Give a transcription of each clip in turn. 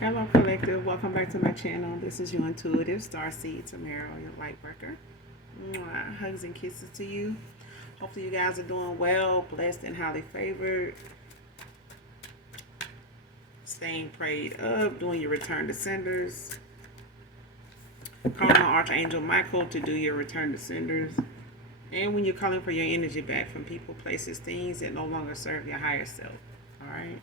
Hello, Collective. Welcome back to my channel. This is your intuitive starseed Tamara, your light worker. Mwah. Hugs and kisses to you. Hopefully, you guys are doing well, blessed, and highly favored. Staying prayed up, doing your return to senders. Calling on Archangel Michael to do your return to senders. And when you're calling for your energy back from people, places, things that no longer serve your higher self. All right.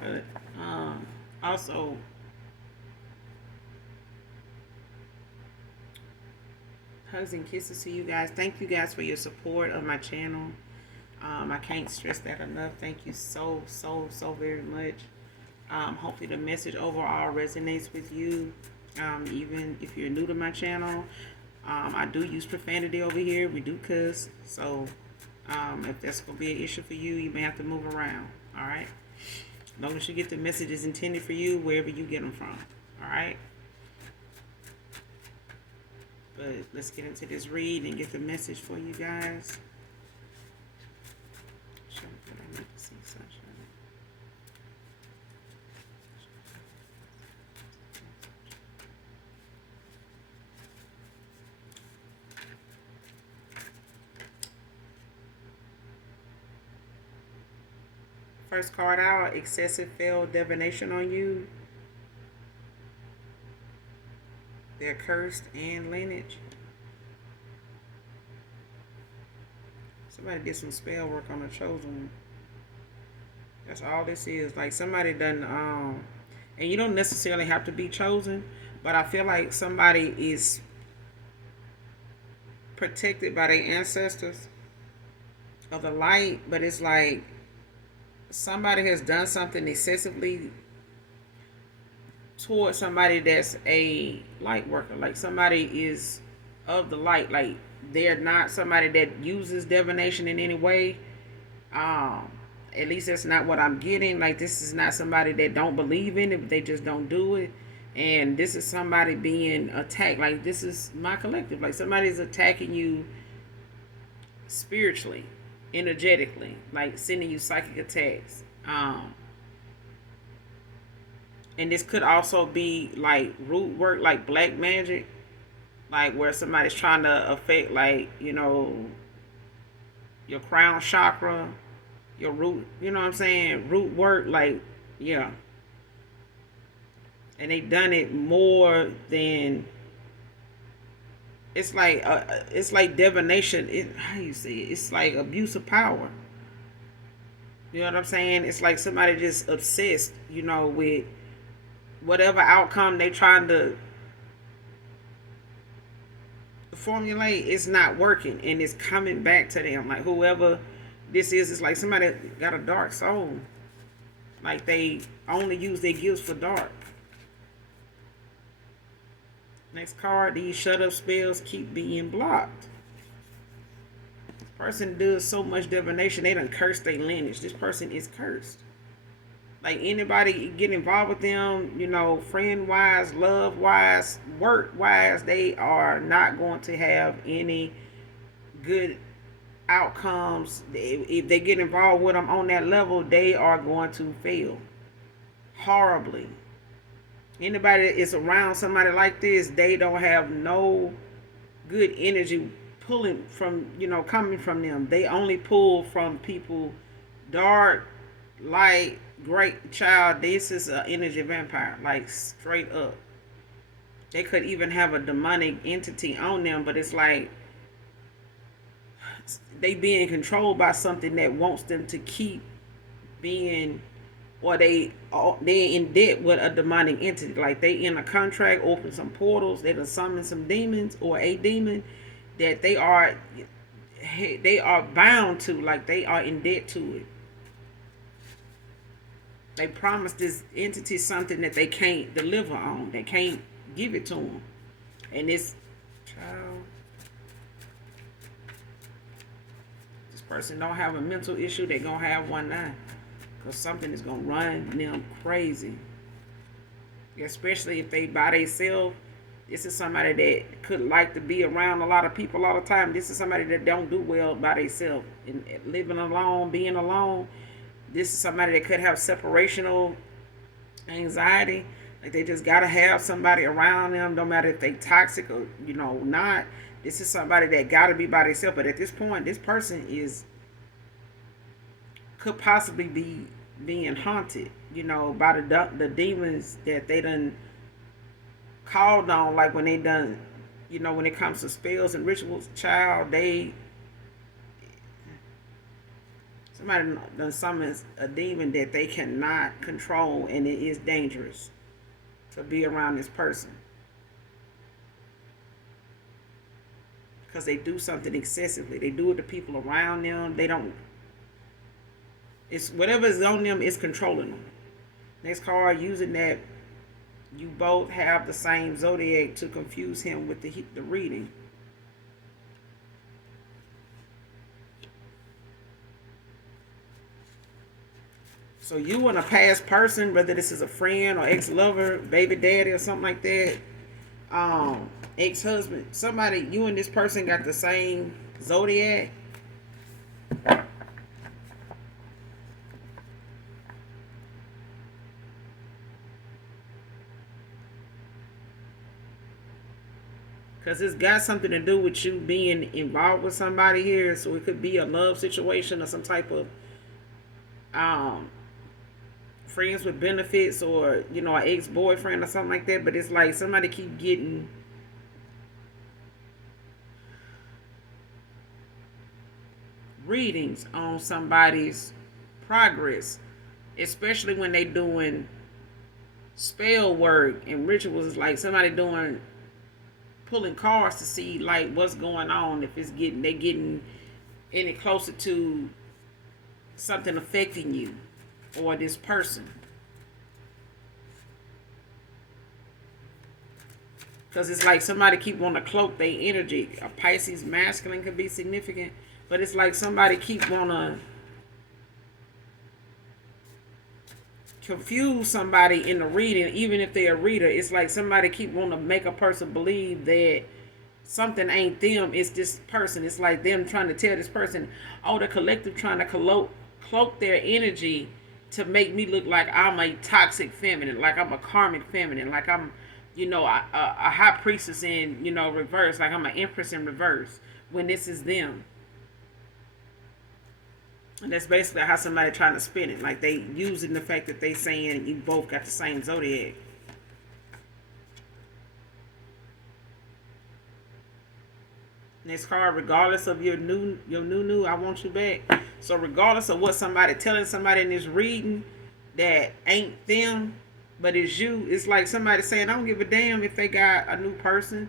But also, hugs and kisses to you guys. Thank you guys for your support of my channel. I can't stress that enough. Thank you so very much. Hopefully the message overall resonates with you. Even if you're new to my channel, I do use profanity over here. We do cuss. So if that's going to be an issue for you, you may have to move around. All right. As long as you get the messages intended for you, wherever you get them from. All right. But let's get into this read and get the message for you guys. First card out, excessive failed divination on you. They're cursed and lineage. Somebody did some spell work on the chosen one. That's all this is. Like somebody done, and you don't necessarily have to be chosen, but I feel like somebody is protected by their ancestors of the light, but it's like somebody has done something excessively towards somebody that's a light worker. Like somebody is of the light. Like they're not somebody that uses divination in any way. At least that's not what I'm getting. Like this is not somebody that don't believe in it, but they just don't do it. And this is somebody being attacked. Like this is my collective. Like somebody's attacking you spiritually, energetically, like sending you psychic attacks. And this could also be like root work, like black magic, like where somebody's trying to affect, like, you know, your crown chakra, your root, you know what I'm saying? Root work, like, yeah. And they done it more than it's like divination. How you say it? It's like abuse of power. You know what I'm saying? It's like somebody just obsessed, you know, with whatever outcome they trying to formulate. It's not working, and it's coming back to them. Like whoever this is, it's like somebody got a dark soul. Like they only use their gifts for dark. Next card, these shut up spells keep being blocked. This person does so much divination, they done cursed their lineage. This person is cursed. Like anybody get involved with them, you know, friend wise, love wise, work wise, they are not going to have any good outcomes. If they get involved with them on that level, they are going to fail horribly. Anybody that is around somebody like this, they don't have no good energy pulling from, you know, coming from them. They only pull from people dark, light, great child. This is an energy vampire, like straight up. They could even have a demonic entity on them, but it's like they being controlled by something that wants them to keep being, or they in debt with a demonic entity. Like they in a contract, open some portals, they done summon some demons or a demon that they are bound to, like they are in debt to it. They promised this entity something that they can't deliver on. They can't give it to them. And this child, this person don't have a mental issue, they're gonna have one now. Because something is gonna run them crazy. Especially if they by themselves. This is somebody that could like to be around a lot of people all the time. This is somebody that don't do well by themselves. And living alone, being alone. This is somebody that could have separational anxiety. Like they just gotta have somebody around them, no matter if they toxic or not. This is somebody that gotta be by themselves. But at this point, this person could possibly be being haunted, by the demons that they done called on. Like when they done, when it comes to spells and rituals, child, somebody done summons a demon that they cannot control, and it is dangerous to be around this person because they do something excessively. They do it to people around them. They don't. It's whatever is on them is controlling them. Next card, using that you both have the same zodiac to confuse him with the reading. So you and a past person, whether this is a friend or ex-lover, baby daddy or something like that, ex-husband, somebody, you and this person got the same zodiac. Because it's got something to do with you being involved with somebody here. So it could be a love situation or some type of friends with benefits, or an ex-boyfriend or something like that. But it's like somebody keep getting readings on somebody's progress, especially when they doing spell work and rituals. It's like somebody pulling cards to see like what's going on, if they getting any closer to something affecting you or this person. Because it's like somebody keep wanting to cloak their energy. A Pisces masculine could be significant, but it's like somebody keep want to confuse somebody in the reading. Even if they're a reader, it's like somebody keep want to make a person believe that something ain't them, it's this person. It's like them trying to tell this person, oh, the collective trying to cloak their energy to make me look like I'm a toxic feminine, like I'm a karmic feminine, like I'm a high priestess in reverse, like I'm an empress in reverse, when this is them. And that's basically how somebody trying to spin it, like they using the fact that they saying you both got the same zodiac. Next card, regardless of your new, I want you back. So regardless of what somebody telling somebody in this reading that ain't them, but it's you, it's like somebody saying, I don't give a damn if they got a new person.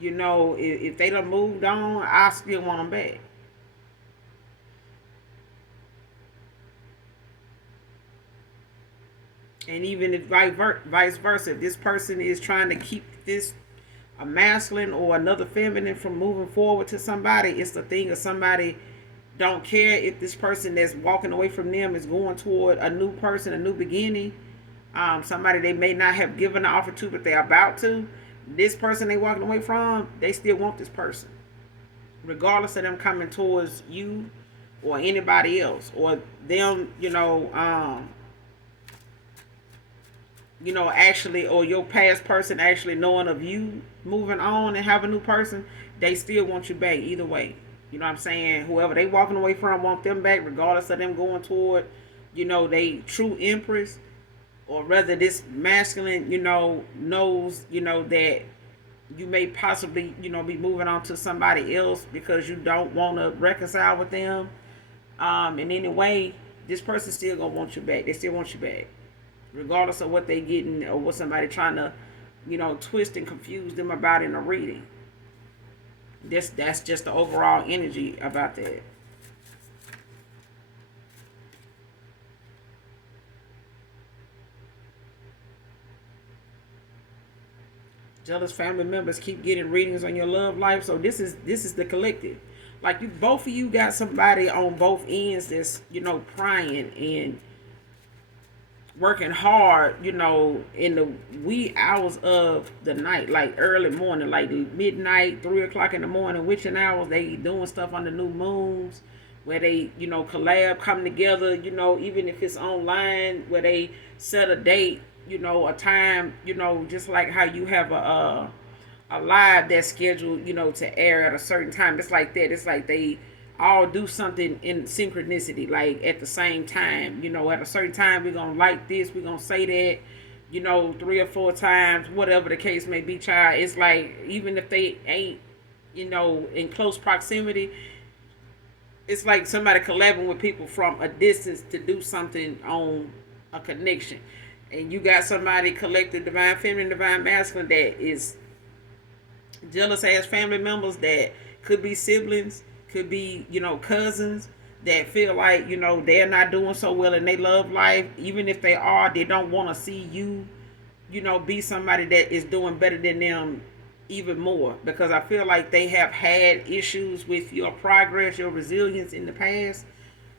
If they done moved on, I still want them back. And even if vice versa, if this person is trying to keep this a masculine or another feminine from moving forward to somebody, it's the thing of somebody don't care if this person that's walking away from them is going toward a new person, a new beginning. Somebody they may not have given the offer to, but they're about to. This person they walking away from, they still want this person, regardless of them coming towards you or anybody else, or them, actually, or your past person actually knowing of you moving on and have a new person, they still want you back either way. You know what I'm saying? Whoever they walking away from want them back, regardless of them going toward, they true empress, or rather this masculine, knows, that you may possibly, be moving on to somebody else because you don't want to reconcile with them. In any way, this person still gonna want you back. They still want you back, regardless of what they getting or what somebody trying to, twist and confuse them about in a reading. That's just the overall energy about that. Jealous family members keep getting readings on your love life. So this is the collective. Like you, both of you got somebody on both ends that's prying and working hard, in the wee hours of the night, like early morning, like midnight, 3 o'clock in the morning, witching hours. They doing stuff on the new moons, where they, collab, come together, even if it's online, where they set a date, a time, just like how you have a live that's scheduled, to air at a certain time. It's like that. It's like they all do something in synchronicity, like at the same time. At a certain time, we're gonna like this, we're gonna say that, 3 or 4 times, whatever the case may be, child. It's like even if they ain't, in close proximity, it's like somebody collabing with people from a distance to do something on a connection. And you got somebody collective divine feminine, divine masculine that is jealous ass family members that could be siblings, could be, cousins that feel like, they're not doing so well in their love life. Even if they are, they don't want to see you, be somebody that is doing better than them even more. Because I feel like they have had issues with your progress, your resilience in the past.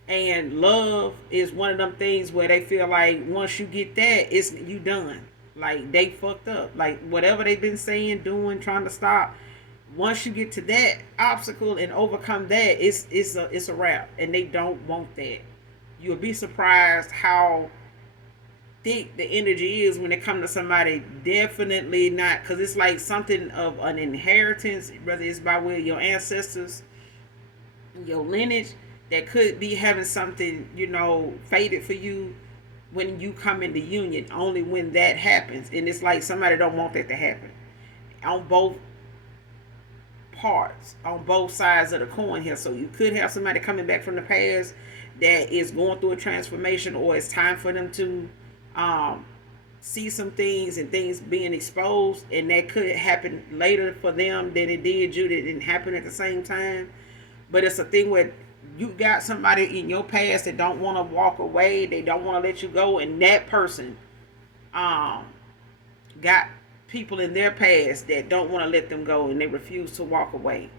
And love is one of them things where they feel like once you get that, it's you done. Like they fucked up. Like whatever they've been saying, doing, trying to stop. Once you get to that obstacle and overcome that, it's a wrap. And they don't want that. You'll be surprised how thick the energy is when it comes to somebody definitely not, because it's like something of an inheritance, whether it's by way of your ancestors, your lineage, that could be having something, fated for you when you come into union. Only when that happens. And it's like somebody don't want that to happen. On both parts, on both sides of the coin here. So you could have somebody coming back from the past that is going through a transformation, or it's time for them to see some things and things being exposed, and that could happen later for them than it did you. That didn't happen at the same time. But it's a thing where you got somebody in your past that don't want to walk away, they don't want to let you go, and that person got people in their past that don't want to let them go, and they refuse to walk away.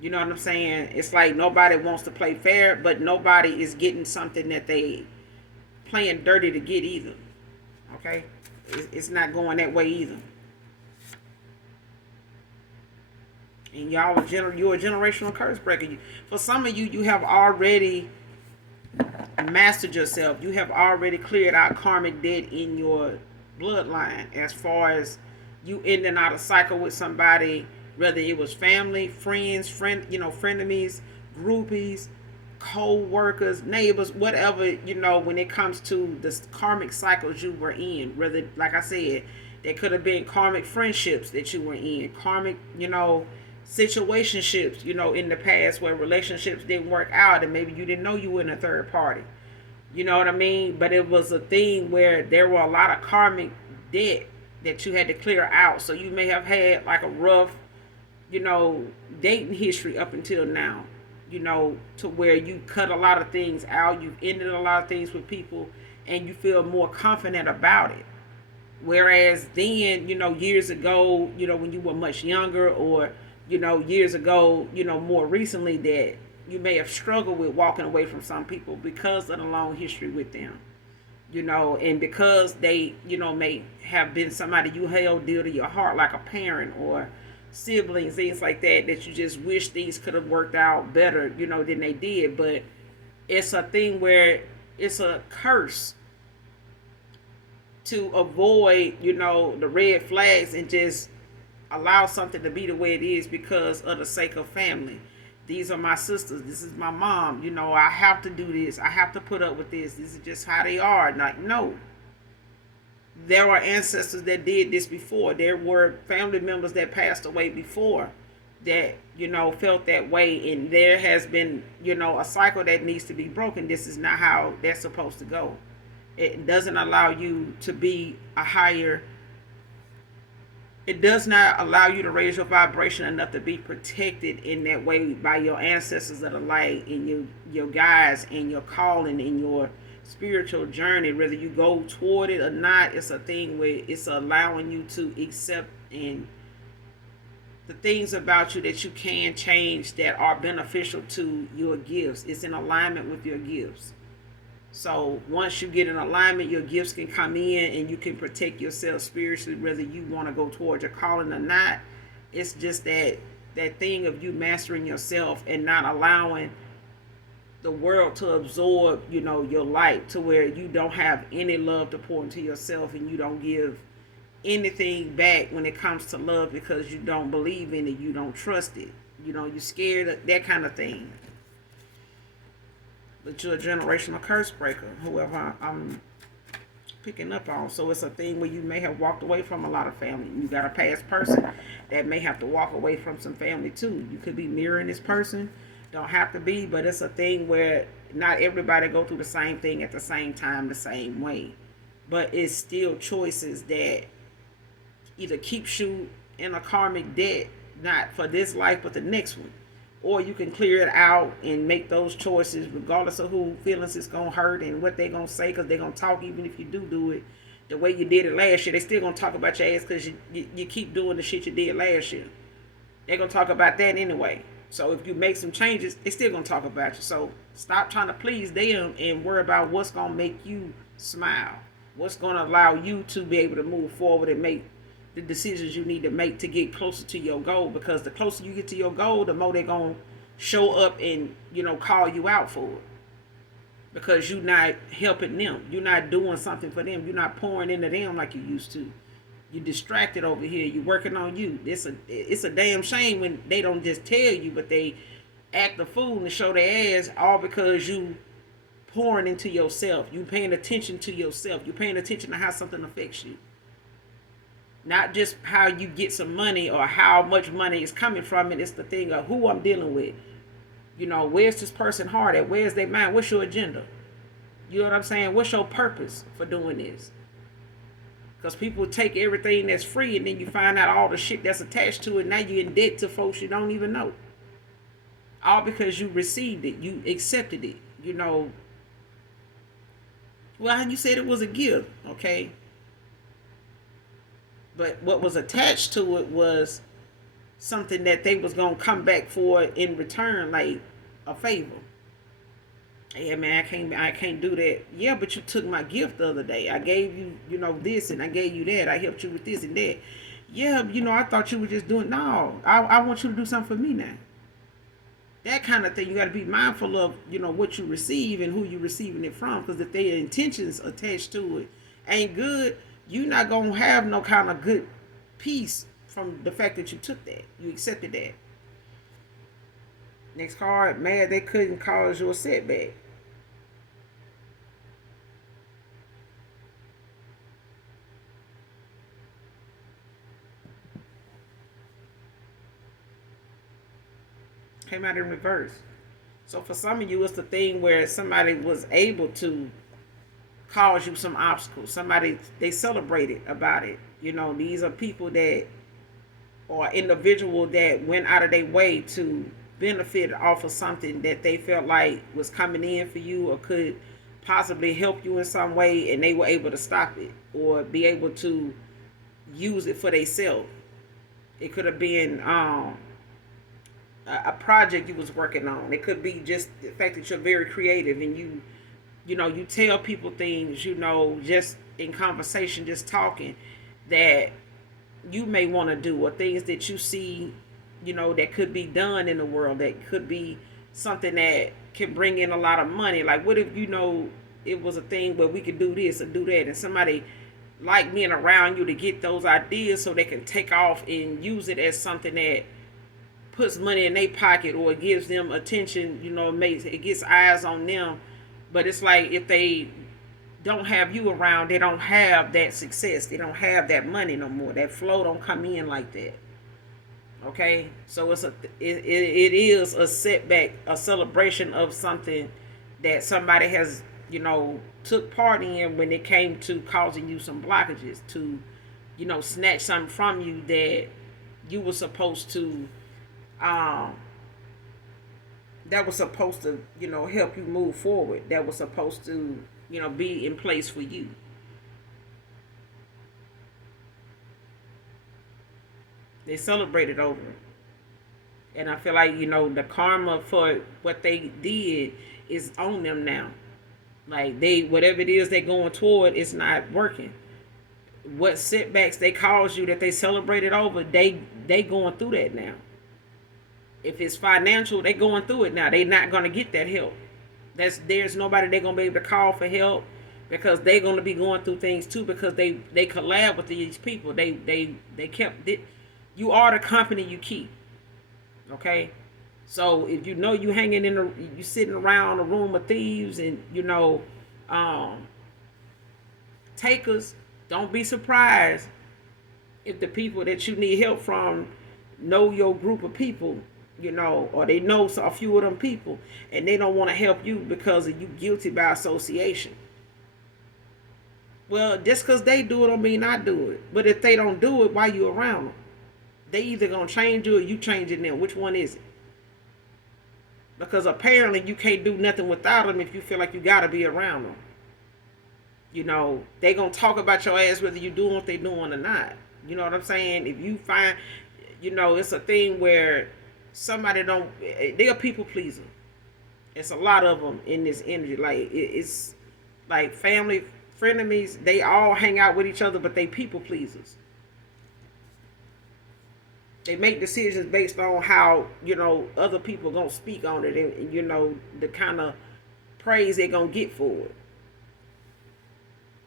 You know what I'm saying? It's like nobody wants to play fair, but nobody is getting something that they playing dirty to get either. Okay? It's not going that way either. And y'all you're a generational curse breaker. For some of you, you have already mastered yourself. You have already cleared out karmic debt in your bloodline, as far as you ending out a cycle with somebody, whether it was family, friends, frenemies, groupies, co-workers, neighbors, whatever, when it comes to the karmic cycles you were in. Whether, like I said, there could have been karmic friendships that you were in, karmic, situationships, in the past, where relationships didn't work out and maybe you didn't know you were in a third party. You know what I mean? But it was a thing where there were a lot of karmic debt that you had to clear out. So you may have had like a rough, dating history up until now, to where you cut a lot of things out. You've ended a lot of things with people and you feel more confident about it. Whereas then, years ago, when you were much younger, or, years ago, more recently, that you may have struggled with walking away from some people because of the long history with them, and because they, may have been somebody you held dear to your heart, like a parent or siblings, things like that, that you just wish things could have worked out better, than they did. But it's a thing where it's a curse to avoid, the red flags and just allow something to be the way it is because of the sake of family. These are my sisters. This is my mom. I have to do this. I have to put up with this. This is just how they are. Like, no. There are ancestors that did this before. There were family members that passed away before that, felt that way. And there has been, a cycle that needs to be broken. This is not how that's supposed to go. It doesn't allow you to be a higher. It does not allow you to raise your vibration enough to be protected in that way by your ancestors of the light and your guides and your calling and your spiritual journey. Whether you go toward it or not, it's a thing where it's allowing you to accept and the things about you that you can change that are beneficial to your gifts. It's in alignment with your gifts. So once you get in alignment, your gifts can come in and you can protect yourself spiritually, whether you want to go towards your calling or not. It's just that thing of you mastering yourself and not allowing the world to absorb, your light, to where you don't have any love to pour into yourself and you don't give anything back when it comes to love because you don't believe in it, you don't trust it. You're scared of that kind of thing. But you're a generational curse breaker, whoever I'm picking up on. So it's a thing where you may have walked away from a lot of family. You got a past person that may have to walk away from some family too. You could be mirroring this person. Don't have to be, but it's a thing where not everybody go through the same thing at the same time, the same way. But it's still choices that either keeps you in a karmic debt, not for this life, but the next one. Or you can clear it out and make those choices regardless of who feelings it's going to hurt and what they're going to say, because they're going to talk even if you do it the way you did it last year. They still going to talk about your ass because you keep doing the shit you did last year. They're going to talk about that anyway. So if you make some changes, they still going to talk about you. So stop trying to please them and worry about what's going to make you smile. What's going to allow you to be able to move forward and make the decisions you need to make to get closer to your goal, because the closer you get to your goal, the more they're going to show up and call you out for it, because you're not helping them, you're not doing something for them, you're not pouring into them like you used to. You're distracted over here, you're working on you. It's a damn shame when they don't just tell you, but they act a fool and show their ass, all because you pouring into yourself, you paying attention to yourself, you paying attention to how something affects you. Not just how you get some money or how much money is coming from it. It's the thing of who I'm dealing with. Where's this person heart at? Where's their mind? What's your agenda? You know what I'm saying? What's your purpose for doing this? Because people take everything that's free and then you find out all the shit that's attached to it. Now you're in debt to folks you don't even know. All because you received it. You accepted it. Well, you said it was a gift, okay? But what was attached to it was something that they was going to come back for in return, like a favor. Yeah, man, I can't do that. Yeah, but you took my gift the other day. I gave you, this, and I gave you that. I helped you with this and that. Yeah, I thought you were just doing. No, I want you to do something for me now. That kind of thing. You got to be mindful of, what you receive and who you're receiving it from. Because if their intentions attached to it ain't good, you're not going to have no kind of good peace from the fact that you took that. You accepted that. Next card, mad they couldn't cause you a setback. Came out in reverse. So for some of you, it's the thing where somebody was able to cause you some obstacles. Somebody, they celebrated about it. These are people that, or individual that went out of their way to benefit off of something that they felt like was coming in for you or could possibly help you in some way, and they were able to stop it or be able to use it for themselves. It could have been a project you was working on. It could be just the fact that you're very creative and you tell people things, just in conversation, just talking, that you may want to do, or things that you see, that could be done in the world, that could be something that can bring in a lot of money. Like, what if, it was a thing where we could do this or do that, and somebody like being around you to get those ideas so they can take off and use it as something that puts money in their pocket, or it gives them attention, it gets eyes on them. But it's like, if they don't have you around, they don't have that success, they don't have that money no more, that flow don't come in like that. Okay, so it is a setback, a celebration of something that somebody has took part in when it came to causing you some blockages, to snatch something from you that you were supposed to that was supposed to help you move forward, that was supposed to be in place for you. They celebrated over it. And I feel like, the karma for what they did is on them now. Like, they, whatever it is they're going toward, it's not working. What setbacks they caused you that they celebrated over, they going through that now. If it's financial, they going through it now. They not gonna get that help. There's nobody they're gonna be able to call for help, because they're gonna be going through things too, because they collab with these people. They kept it. You are the company you keep. Okay. So if you hanging you sitting around a room of thieves and um, takers, don't be surprised if the people that you need help from know your group of people, or they know a few of them people, and they don't want to help you because of you guilty by association. Well, just because they do it don't mean I do it. But if they don't do it, why you around them? They either gonna change you or you changing them. Which one is it? Because apparently you can't do nothing without them if you feel like you gotta be around them. They gonna talk about your ass whether you doing what they doing or not. You know what I'm saying? If you find, it's a thing where somebody they're a people pleaser. It's a lot of them in this energy. Like, it's like family, frenemies. They all hang out with each other, but they people pleasers. They make decisions based on how other people gonna speak on it, and the kind of praise they gonna get for it,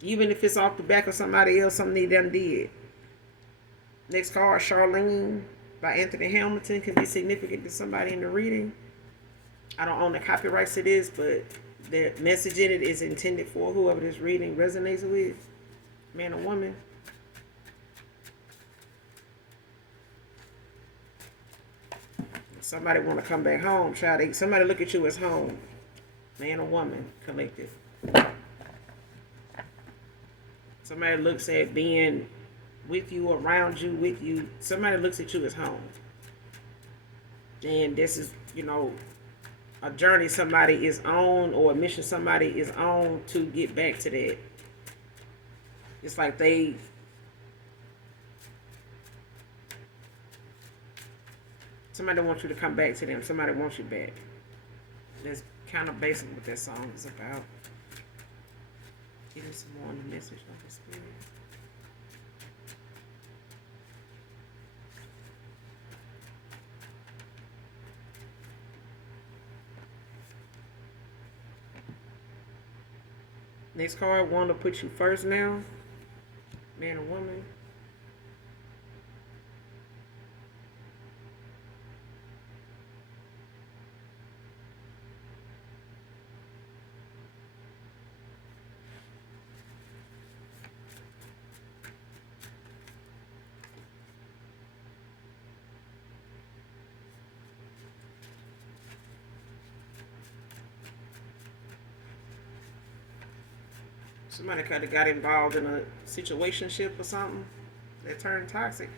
even if it's off the back of somebody else, something they done did. Next card, Charlene by Anthony Hamilton, can be significant to somebody in the reading. I don't own the copyrights to this, but the message in it is intended for whoever this reading resonates with, man or woman. Somebody want to come back home, child. Somebody look at you as home, man or woman, collective. Somebody looks at being with you, around you, with you. Somebody looks at you as home. And this is, a journey somebody is on, or a mission somebody is on to get back to that. It's like somebody wants you to come back to them. Somebody wants you back. That's kind of basically what that song is about. Give me some more on the message of the spirit. Next card, want to put you first now, man or woman. Somebody could have got involved in a situationship or something that turned toxic.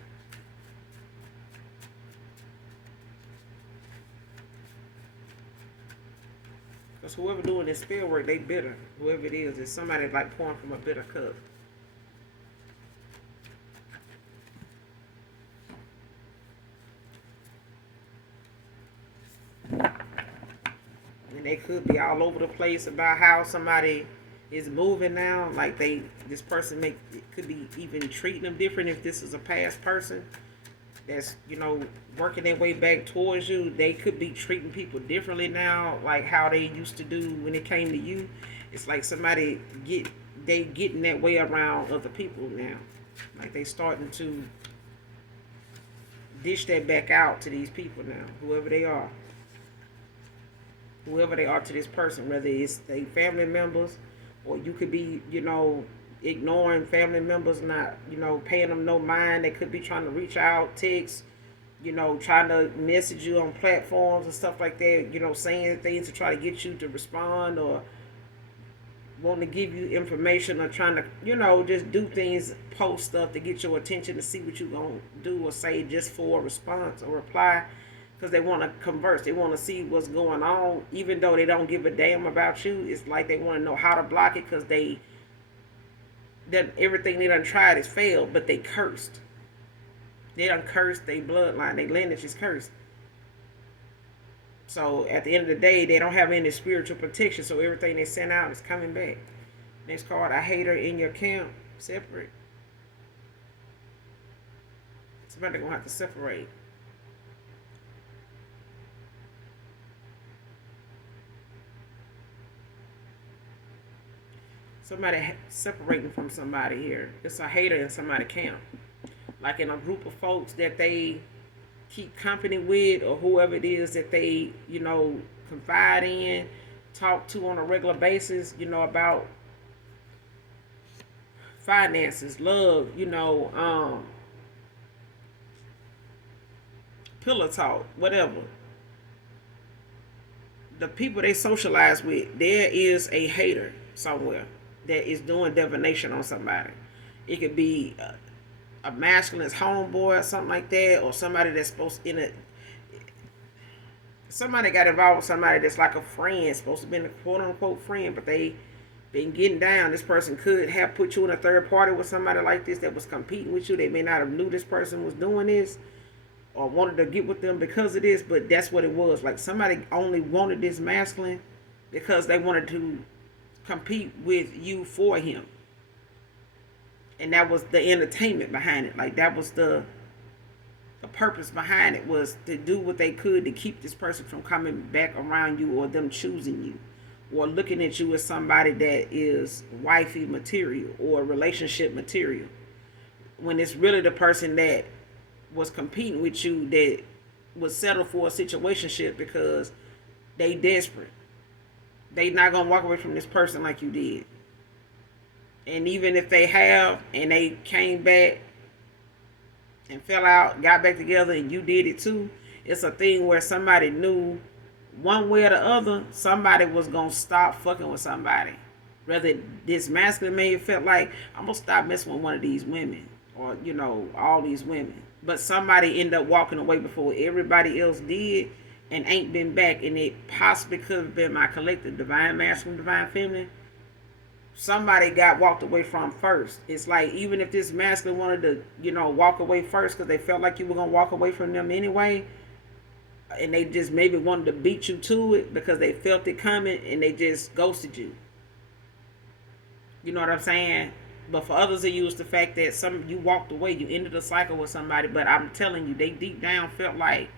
Because whoever doing this spell work, they bitter. Whoever it is somebody like pouring from a bitter cup. And they could be all over the place about how somebody is moving now. Like this person could be even treating them different. If this is a past person that's working their way back towards you, they could be treating people differently now, like how they used to do when it came to you. It's like somebody getting that way around other people now. Like they starting to dish that back out to these people now, whoever they are to this person, whether it's they family members, or you could be, ignoring family members, not, paying them no mind. They could be trying to reach out, text, trying to message you on platforms and stuff like that, saying things to try to get you to respond, or wanting to give you information, or trying to, just do things, post stuff to get your attention, to see what you're going to do or say just for a response or reply. Because they want to converse. They want to see what's going on. Even though they don't give a damn about you, it's like they want to know how to block it, because everything they done tried has failed, but they cursed. They done cursed their bloodline. Their lineage is cursed. So at the end of the day, they don't have any spiritual protection. So everything they send out is coming back. Next card, a hater in your camp. Separate. Somebody gonna have to separate. Somebody separating from somebody here. It's a hater in somebody's camp. Like in a group of folks that they keep company with, or whoever it is that they, confide in, talk to on a regular basis, about finances, love, pillow talk, whatever. The people they socialize with, there is a hater somewhere that is doing divination on somebody. It could be a masculine's homeboy or something like that, or somebody that's supposed to, somebody got involved with somebody that's like a friend, supposed to be a quote unquote friend, but they been getting down. This person could have put you in a third party with somebody like this that was competing with you. They may not have knew this person was doing this or wanted to get with them because of this, but that's what it was. Like somebody only wanted this masculine because they wanted to compete with you for him. And that was the entertainment behind it. Like that was the purpose behind it, was to do what they could to keep this person from coming back around you, or them choosing you, or looking at you as somebody that is wifey material or relationship material, when it's really the person that was competing with you that would settle for a situationship because they desperate. They not gonna walk away from this person like you did. And even if they have, and they came back and fell out, got back together, and you did it too, it's a thing where somebody knew one way or the other, somebody was gonna stop fucking with somebody. Whether this masculine man felt like, I'm gonna stop messing with one of these women, or all these women. But somebody ended up walking away before everybody else did, and ain't been back. And it possibly could have been my collective, divine masculine, divine feminine. Somebody got walked away from first. It's like, even if this masculine wanted to, walk away first because they felt like you were gonna walk away from them anyway, and they just maybe wanted to beat you to it because they felt it coming, and they just ghosted you. You know what I'm saying? But for others, it used the fact that you walked away, you ended a cycle with somebody. But I'm telling you, they deep down felt like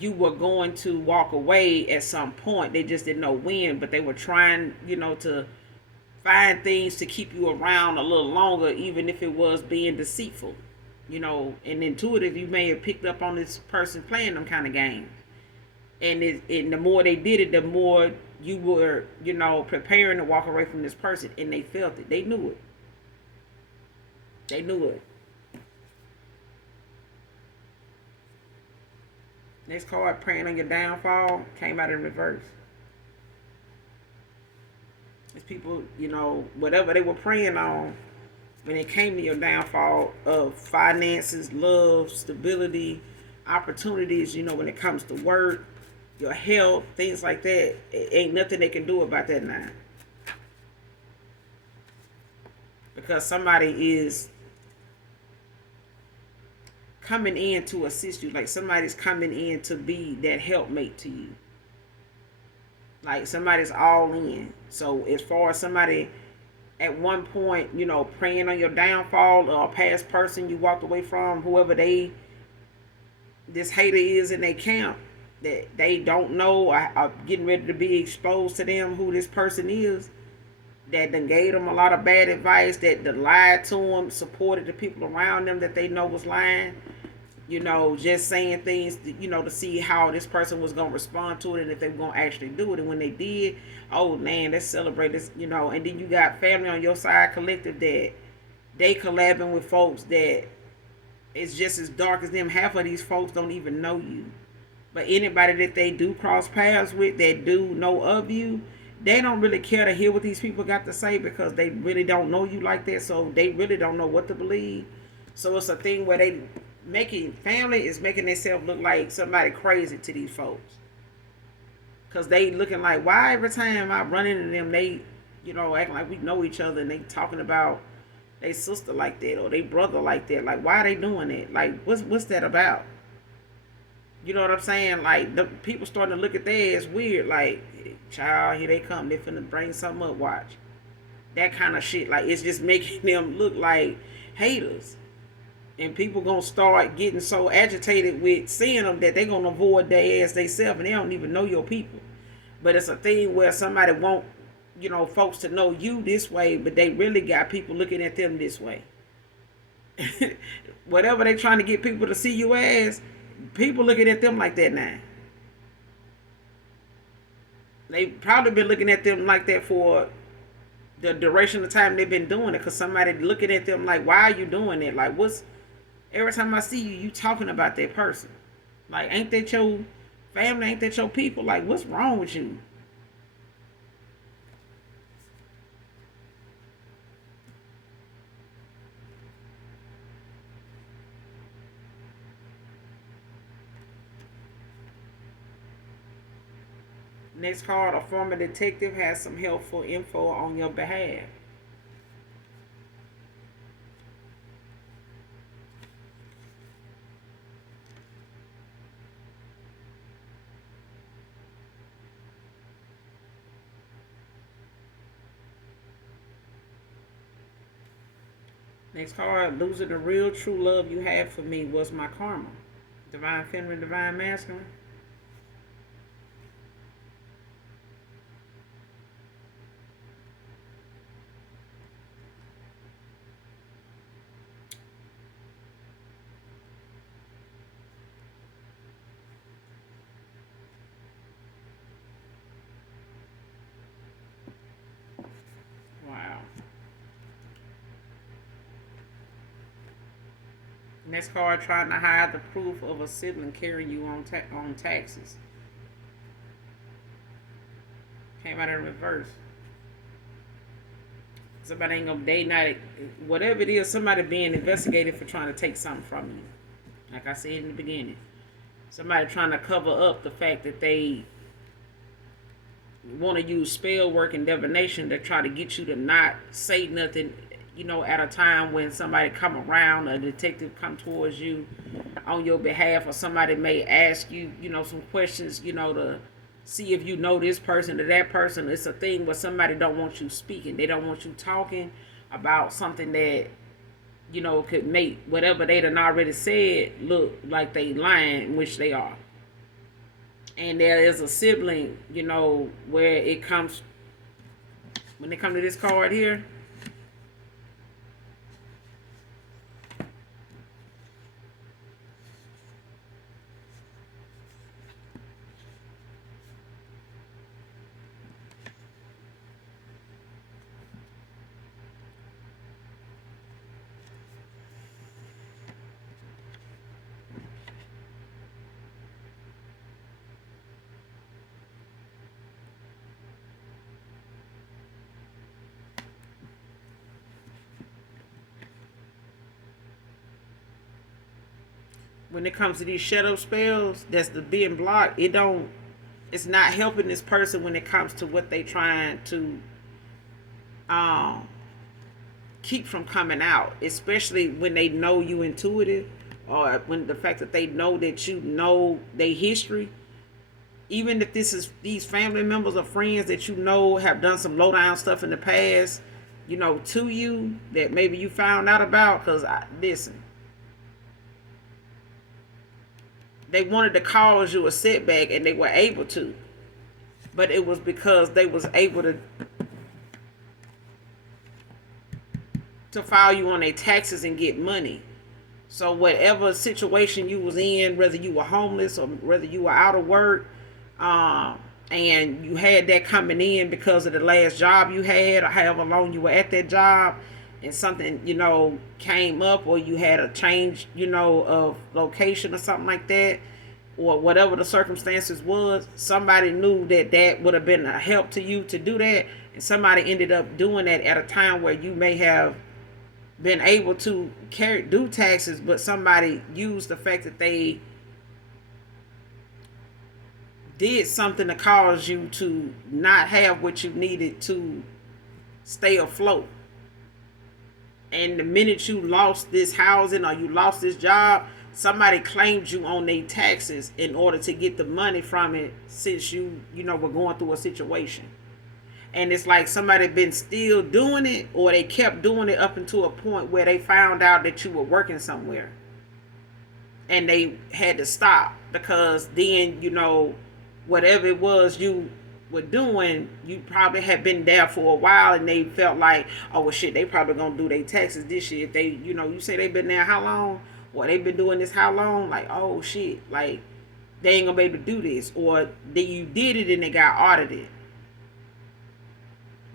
you were going to walk away at some point. They just didn't know when, but they were trying, to find things to keep you around a little longer, even if it was being deceitful, and intuitive. You may have picked up on this person playing them kind of games, and the more they did it, the more you were, preparing to walk away from this person, and they felt it. They knew it. They knew it. Next card, praying on your downfall, came out in reverse. It's people, whatever they were praying on when it came to your downfall of finances, love, stability, opportunities, when it comes to work, your health, things like that. Ain't nothing they can do about that now. Because somebody is coming in to assist you. Like somebody's coming in to be that helpmate to you. Like somebody's all in. So as far as somebody at one point, praying on your downfall, or a past person you walked away from, whoever this hater is in their camp, that they don't know, are getting ready to be exposed to them who this person is, that done gave them a lot of bad advice, that lied to them, supported the people around them that they know was lying, just saying things, to see how this person was going to respond to it, and if they were going to actually do it. And when they did, oh man, let's celebrate this, and then you got family on your side, collective, that they collabing with folks that it's just as dark as them. Half of these folks don't even know you. But anybody that they do cross paths with, that do know of you, they don't really care to hear what these people got to say, because they really don't know you like that. So they really don't know what to believe. So it's a thing where family is making themselves look like somebody crazy to these folks. Because they looking like, why every time I run into them, they, acting like we know each other, and they talking about, they sister like that or they brother like that. Like, why are they doing that? Like, what's that about? You know what I'm saying? Like, the people starting to look at that as weird. Like, child, here they come. They finna bring something up. Watch that kind of shit. Like, it's just making them look like haters. And people gonna start getting so agitated with seeing them that they gonna avoid their ass themselves, and they don't even know your people. But it's a thing where somebody want, folks to know you this way, but they really got people looking at them this way. Whatever they trying to get people to see you as, people looking at them like that now. They probably been looking at them like that for the duration of time they've been doing it, because somebody looking at them like, why are you doing it? Like, what's every time I see you, you talking about that person. Like, ain't that your family? Ain't that your people? Like, what's wrong with you? Next card, a former detective has some helpful info on your behalf. Next card, losing the real true love you had for me was my karma. Divine feminine, divine masculine. Wow. Next card, trying to hide the proof of a sibling carrying you on taxes. Came out in reverse. Somebody ain't gonna, they not, whatever it is, somebody being investigated for trying to take something from you. Like I said in the beginning, somebody trying to cover up the fact that they want to use spell work and divination to try to get you to not say nothing, at a time when somebody come around, a detective come towards you on your behalf, or somebody may ask you, some questions, to see if you know this person or that person. It's a thing where somebody don't want you speaking. They don't want you talking about something that, could make whatever they done already said look like they lying, which they are. And there is a sibling, where it comes, when they come to this card here, when it comes to these shadow spells, that's the being blocked. It's not helping this person when it comes to what they trying to um keep from coming out, especially when they know you intuitive, or when the fact that they know that you know their history. Even if this is these family members or friends that have done some low down stuff in the past, to you, that maybe you found out about. Because listen, they wanted to cause you a setback, and they were able to, but it was because they was able to file you on their taxes and get money. So whatever situation you was in, whether you were homeless or whether you were out of work, and you had that coming in because of the last job you had, or however long you were at that job, and something, came up, or you had a change, of location or something like that, or whatever the circumstances was, somebody knew that that would have been a help to you to do that, and somebody ended up doing that at a time where you may have been able to do taxes, but somebody used the fact that they did something to cause you to not have what you needed to stay afloat. And the minute you lost this housing or you lost this job, somebody claimed you on their taxes in order to get the money from it, since were going through a situation. And it's like somebody been still doing it, or they kept doing it up until a point where they found out that you were working somewhere, and they had to stop, because then whatever it was you were doing, you probably had been there for a while, and they felt like, oh well shit, they probably gonna do their taxes this year. If they, you say they've been there how long, or they've been doing this how long, like, oh shit, like they ain't gonna be able to do this, or that you did it and they got audited.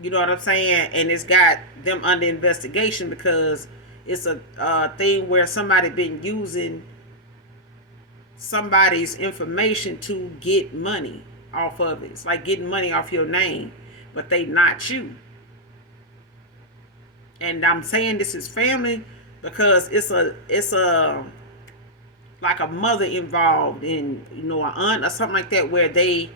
You know what I'm saying? And it's got them under investigation, because it's a thing where somebody been using somebody's information to get money off of it. It's like getting money off your name, but they not you. And I'm saying this is family because it's a like a mother involved in, an aunt or something like that, where they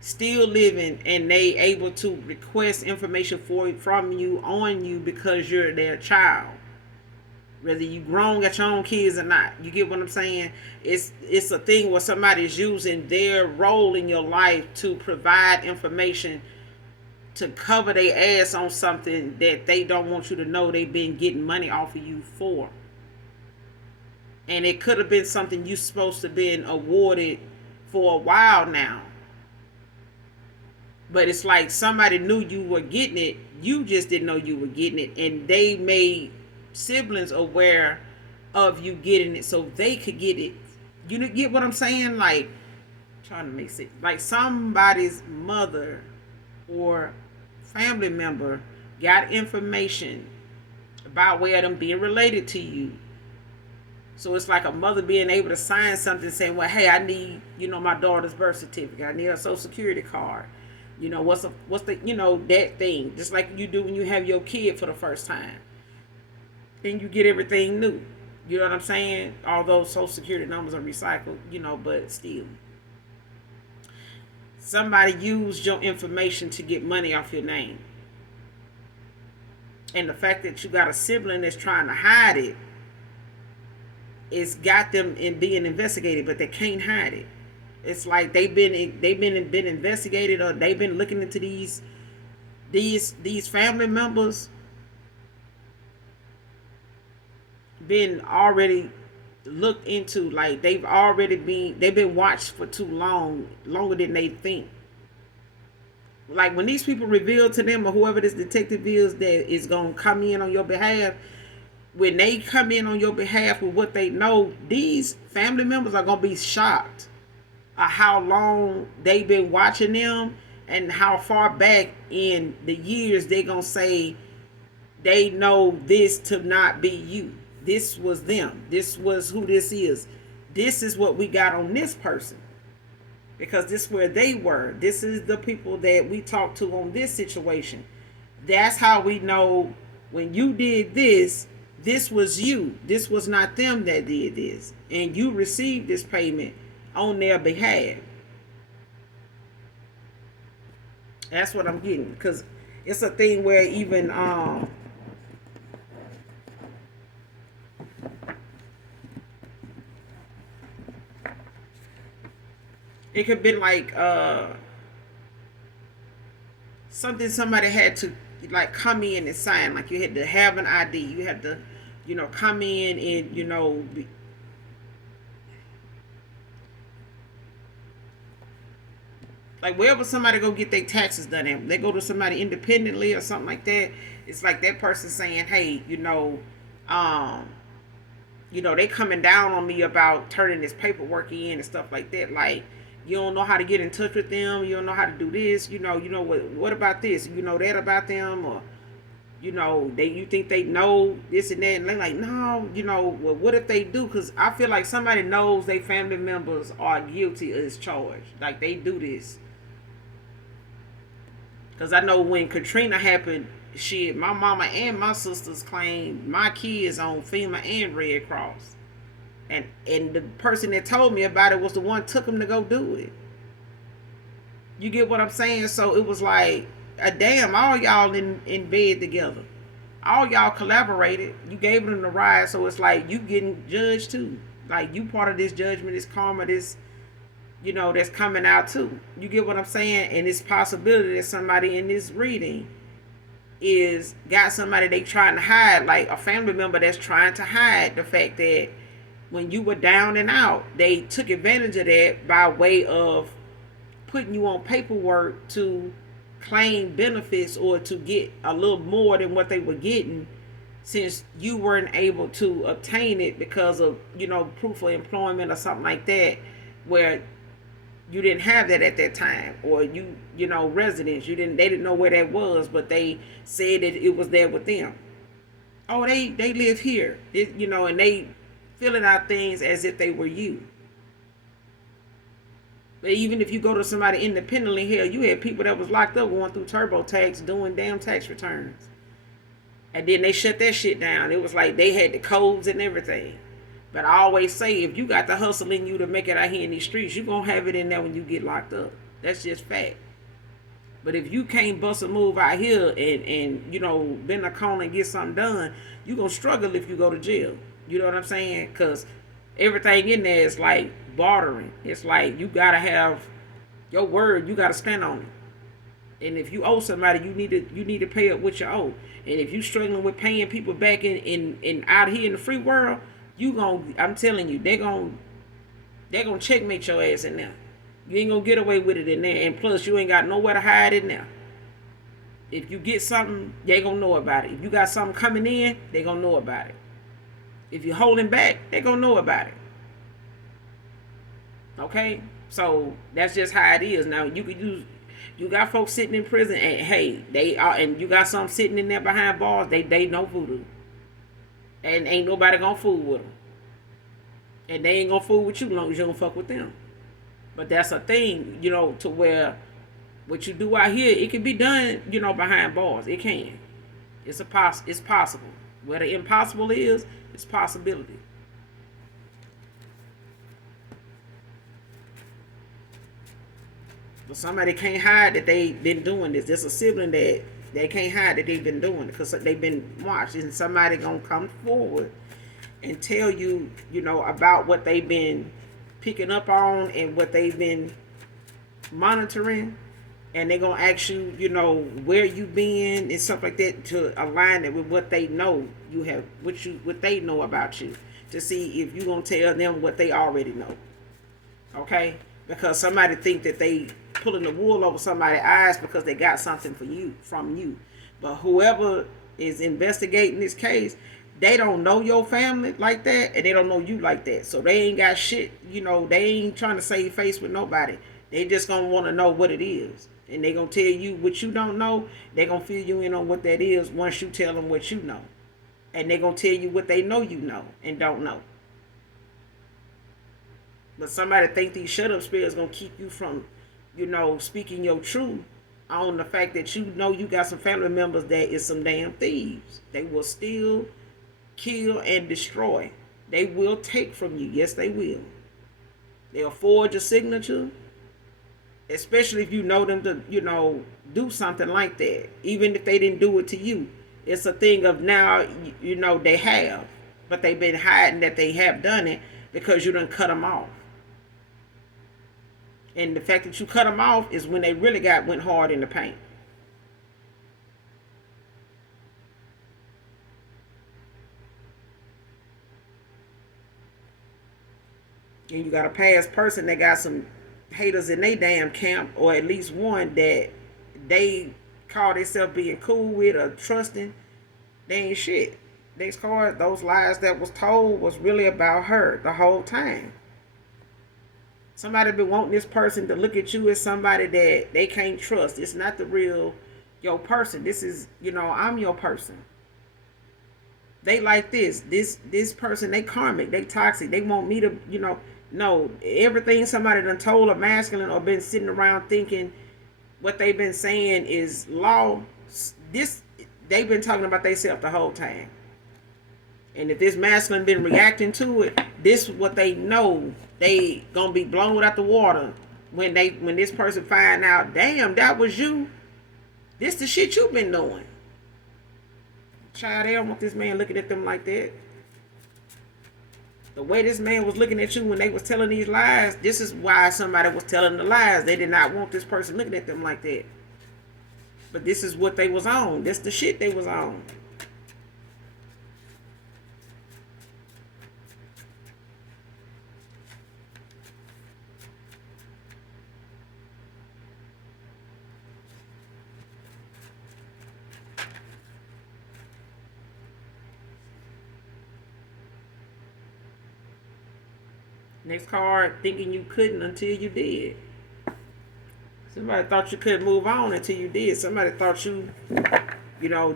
still living and they able to request information from you on you because you're their child, whether you grown, got your own kids or not. You get what I'm saying? It's a thing where somebody's using their role in your life to provide information to cover their ass on something that they don't want you to know they've been getting money off of you for. And it could have been something you supposed to been awarded for a while now. But it's like somebody knew you were getting it, you just didn't know you were getting it, and they made siblings aware of you getting it so they could get it. You get what I'm saying? Like, trying to make sense. Like somebody's mother or family member got information about way of them being related to you. So it's like a mother being able to sign something saying, well, hey, I need, my daughter's birth certificate. I need a social security card. What's the, that thing. Just like you do when you have your kid for the first time. Then you get everything new. You know what I'm saying? Although social security numbers are recycled, but still. Somebody used your information to get money off your name. And the fact that you got a sibling that's trying to hide it, it's got them in being investigated, but they can't hide it. It's like they've been investigated, or they've been looking into these family members, been already looked into, like they've been watched for too long, longer than they think. Like when these people reveal to them, or whoever this detective is that is gonna come in on your behalf, when they come in on your behalf with what they know, these family members are gonna be shocked at how long they've been watching them, and how far back in the years they're gonna say they know this to not be you. This was them. This was who this is. This is what we got on this person. Because this is where they were. This is the people that we talked to on this situation. That's how we know when you did this, this was you. This was not them that did this. And you received this payment on their behalf. That's what I'm getting. Because it's a thing where even it could be like something somebody had to like come in and sign. Like you had to have an ID. You had to, come in and, like wherever somebody go get their taxes done at, they go to somebody independently or something like that. It's like that person saying, hey, they coming down on me about turning this paperwork in and stuff like that. Like, you don't know how to get in touch with them. You don't know how to do this. What about this? You know that about them, or you think they know this and that, and they're like, no, well, what if they do? Because I feel like somebody knows their family members are guilty of this charge. Like they do this. Because I know when Katrina happened, shit, my mama and my sisters claimed my kids on FEMA and Red Cross. And the person that told me about it was the one took them to go do it. You get what I'm saying? So it was like, damn, all y'all in bed together. All y'all collaborated. You gave them the ride, so it's like you getting judged too. Like you part of this judgment, this karma, this that's coming out too. You get what I'm saying? And it's possibility that somebody in this reading is got somebody they trying to hide, like a family member that's trying to hide the fact that when you were down and out, they took advantage of that by way of putting you on paperwork to claim benefits or to get a little more than what they were getting, since you weren't able to obtain it because of proof of employment or something like that, where you didn't have that at that time, or residence, they didn't know where that was, but they said that it was there with them. Oh, they live here, and they filling out things as if they were you. But even if you go to somebody independently, hell, you had people that was locked up going through TurboTax doing damn tax returns, and then they shut that shit down. It was like they had the codes and everything. But I always say, if you got the hustle in you to make it out here in these streets, you're going to have it in there when you get locked up. That's just fact. But if you can't bust a move out here and bend a corner and get something done, you're going to struggle if you go to jail. You know what I'm saying? Because everything in there is like bartering. It's like you got to have your word. You got to stand on it. And if you owe somebody, you need to pay up what you owe. And if you struggling with paying people back in out here in the free world, I'm telling you, they're gonna checkmate your ass in there. You ain't gonna get away with it in there, and plus you ain't got nowhere to hide in there. If you get something, they gonna know about it. If you got something coming in, they gonna know about it. If you're holding back, they gonna know about it. Okay, so that's just how it is. Now you got folks sitting in prison, and hey, they are, and you got some sitting in there behind bars. They know voodoo. And ain't nobody gonna fool with them. And they ain't gonna fool with you as long as you don't fuck with them. But that's a thing, to where what you do out here, it can be done, behind bars. It can. It's possible. Where the impossible is, it's possibility. But somebody can't hide that they've been doing this. There's a sibling that they can't hide that they've been doing it because they've been watched, and somebody gonna come forward and tell you, about what they've been picking up on and what they've been monitoring, and they're gonna ask you, where you been and stuff like that to align it with what they know you have, what they know about you, to see if you gonna tell them what they already know. Okay, because somebody think that they pulling the wool over somebody's eyes because they got something from you. But whoever is investigating this case, they don't know your family like that, and they don't know you like that. So they ain't got shit, they ain't trying to save face with nobody. They just gonna want to know what it is. And they gonna tell you what you don't know. They gonna fill you in on what that is once you tell them what you know. And they gonna tell you what they know you know and don't know. But somebody think these shut up spells gonna keep you from, speaking your truth on the fact that you got some family members that is some damn thieves. They will steal, kill, and destroy. They will take from you. Yes, they will. They'll forge a signature, especially if you know them to, do something like that. Even if they didn't do it to you. It's a thing of now, they have. But they've been hiding that they have done it because you done cut them off. And the fact that you cut them off is when they really went hard in the paint. And you got a past person that got some haters in their damn camp, or at least one that they call themselves being cool with or trusting. They ain't shit. Those lies that was told was really about her the whole time. Somebody been wanting this person to look at you as somebody that they can't trust. It's not the real your person. This is, I'm your person. They like this person, they karmic, they toxic. They want me to, no, everything somebody done told a masculine or been sitting around thinking what they've been saying is law. They've been talking about themselves the whole time. And if this masculine been reacting to it, this is what they know. They gonna be blown out the water when this person find out, damn, that was you. This the shit you been doing. Child, they don't want this man looking at them like that. The way this man was looking at you when they was telling these lies, this is why somebody was telling the lies. They did not want this person looking at them like that. But this is what they was on. That's the shit they was on. Next card, thinking you couldn't until you did. Somebody thought you couldn't move on until you did. Somebody thought you,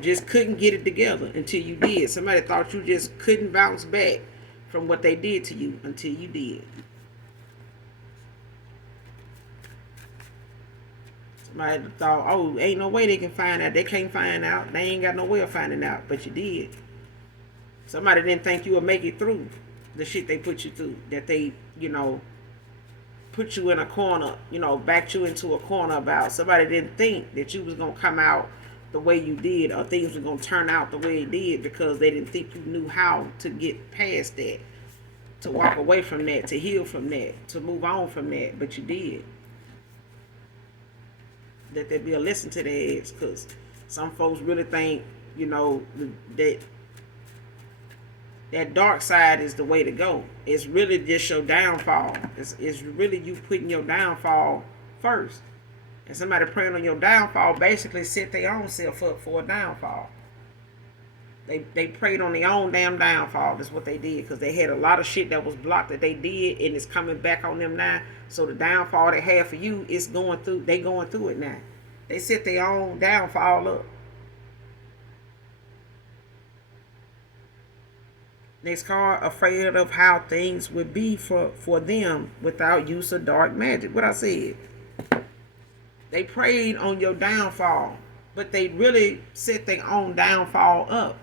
just couldn't get it together until you did. Somebody thought you just couldn't bounce back from what they did to you until you did. Somebody thought, oh, ain't no way they can find out. They can't find out. They ain't got no way of finding out, but you did. Somebody didn't think you would make it through the shit they put you through. That they, put you in a corner, backed you into a corner about. Somebody didn't think that you was going to come out the way you did, or things were going to turn out the way it did, because they didn't think you knew how to get past that, to walk away from that, to heal from that, to move on from that. But you did. That there be a lesson to their heads, because some folks really think, that dark side is the way to go. It's really just your downfall. It's really you putting your downfall first. And somebody praying on your downfall basically set their own self up for a downfall. They prayed on their own damn downfall. That's what they did, because they had a lot of shit that was blocked that they did, and it's coming back on them now. So the downfall they had for you is going through. They going through it now. They set their own downfall up. Next card, afraid of how things would be for them without use of dark magic. What I said. They prayed on your downfall, but they really set their own downfall up.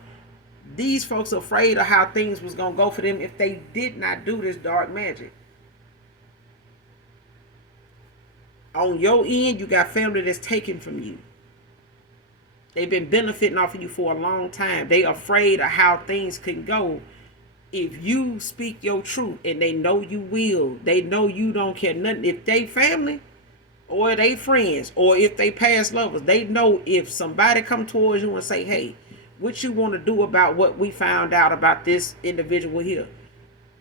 These folks are afraid of how things was going to go for them if they did not do this dark magic. On your end, you got family that's taken from you. They've been benefiting off of you for a long time. They afraid of how things can go if you speak your truth, and they know you will. They know you don't care nothing. If they family or they friends or if they past lovers, they know if somebody come towards you and say, hey, what you want to do about what we found out about this individual here?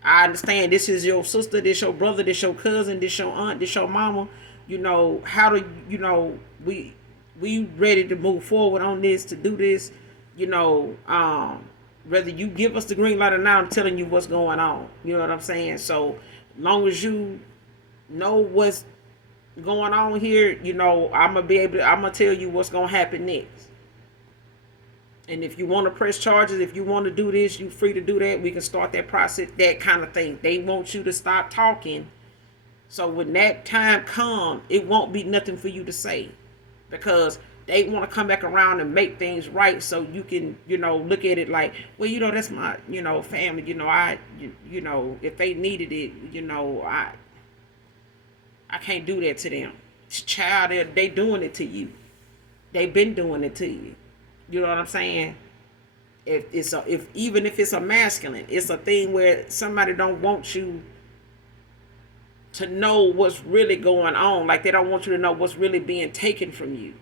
I understand this is your sister, this your brother, this your cousin, this your aunt, this your mama. How do we ready to move forward on this, to do this, whether you give us the green light or not, I'm telling you what's going on. You know what I'm saying? So long as you know what's going on here, I'm gonna tell you what's gonna happen next. And if you want to press charges, if you want to do this, you free to do that. We can start that process, that kind of thing. They want you to stop talking. So when that time comes, it won't be nothing for you to say, because they want to come back around and make things right, so you can, look at it like, well, that's my, family, if they needed it, I can't do that to them. Child, they doing it to you. They've been doing it to you. You know what I'm saying? Even if it's a masculine, it's a thing where somebody don't want you to know what's really going on. Like, they don't want you to know what's really being taken from you.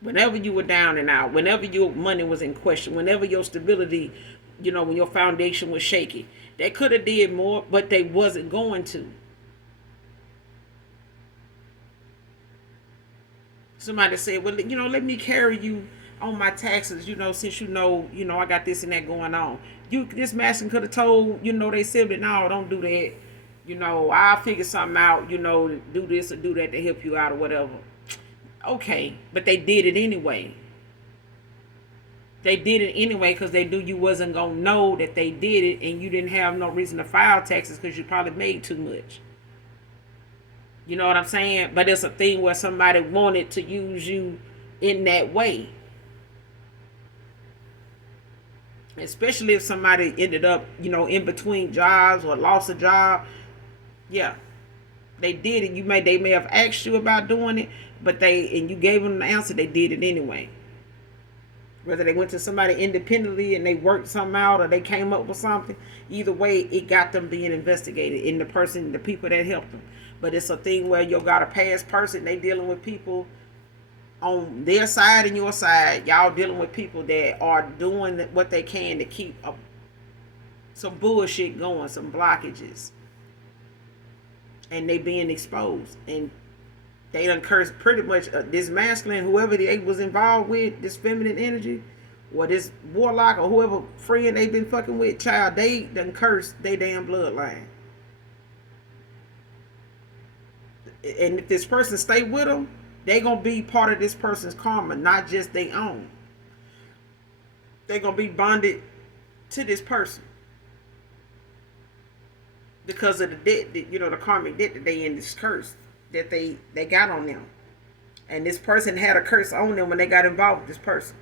Whenever you were down and out, whenever your money was in question, whenever your stability, when your foundation was shaky, they could have did more, but they wasn't going to. Somebody said, well, let me carry you on my taxes, since I got this and that going on. This masculine could have told, they sibling, no, don't do that. I'll figure something out, do this or do that to help you out or whatever. Okay, but they did it anyway. They did it anyway because they knew you wasn't going to know that they did it, and you didn't have no reason to file taxes because you probably made too much. You know what I'm saying? But it's a thing where somebody wanted to use you in that way. Especially if somebody ended up, in between jobs or lost a job. Yeah. They did it. They may have asked you about doing it, but you gave them the answer. They did it anyway. Whether they went to somebody independently and they worked something out, or they came up with something, either way, it got them being investigated. And the people that helped them. But it's a thing where you got a past person. They dealing with people on their side and your side. Y'all dealing with people that are doing what they can to keep some bullshit going, some blockages, and they being exposed. And they done cursed pretty much this masculine, whoever they was involved with, this feminine energy, or this warlock, or whoever friend they been fucking with, child, they done cursed they damn bloodline. And if this person stay with them, they gonna be part of this person's karma, not just their own. They gonna be bonded to this person because of the debt, the karmic debt that they in, this curse that they got on them. And this person had a curse on them when they got involved with this person.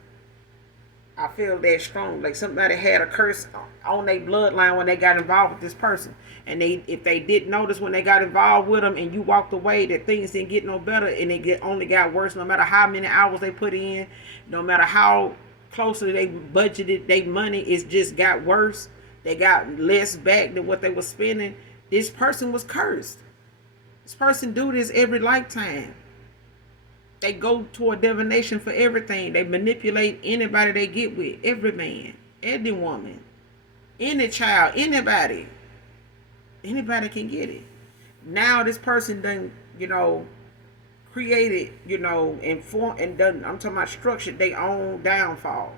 I feel that strong. Like somebody had a curse on their bloodline when they got involved with this person. And if they didn't notice when they got involved with them and you walked away, that things didn't get no better, and only got worse. No matter how many hours they put in, no matter how closely they budgeted their money, it just got worse. They got less back than what they were spending. This person was cursed. This person do this every lifetime. They go toward divination for everything. They manipulate anybody they get with. Every man, any woman, any child, anybody. Anybody can get it. Now this person done, created, and done, I'm talking about structured their own downfall.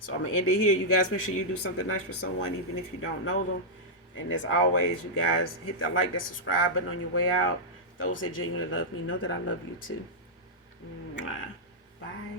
So I'm going to end it here. You guys make sure you do something nice for someone, even if you don't know them. And as always, you guys hit that like, that subscribe button on your way out. Those that genuinely love me know that I love you too. Mwah. Bye.